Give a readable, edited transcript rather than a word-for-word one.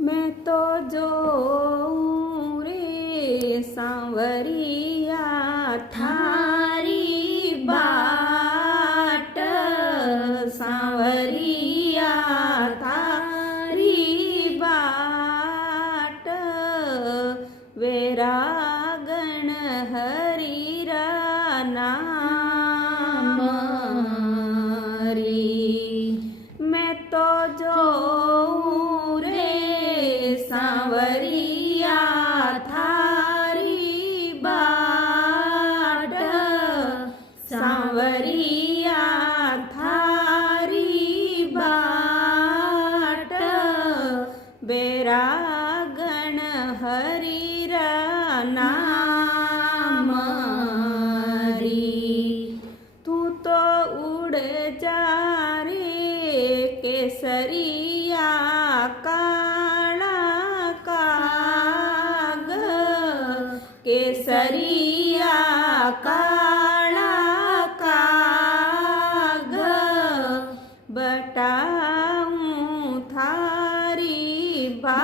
मैं तो जोऊं रे सांवरिया थारी बाट, सांवरिया थारी बाट, वेरागण हरिरा नाम रे। मैं तो जोऊं रे सांवरिया थारी बाट, सांवरिया थारी बाट, बेरागण हरिरा नाम रे। तू तो उड़ जा रे केसरिया काळा काग, केसरिया काळा काग, बटाऊं थारी बा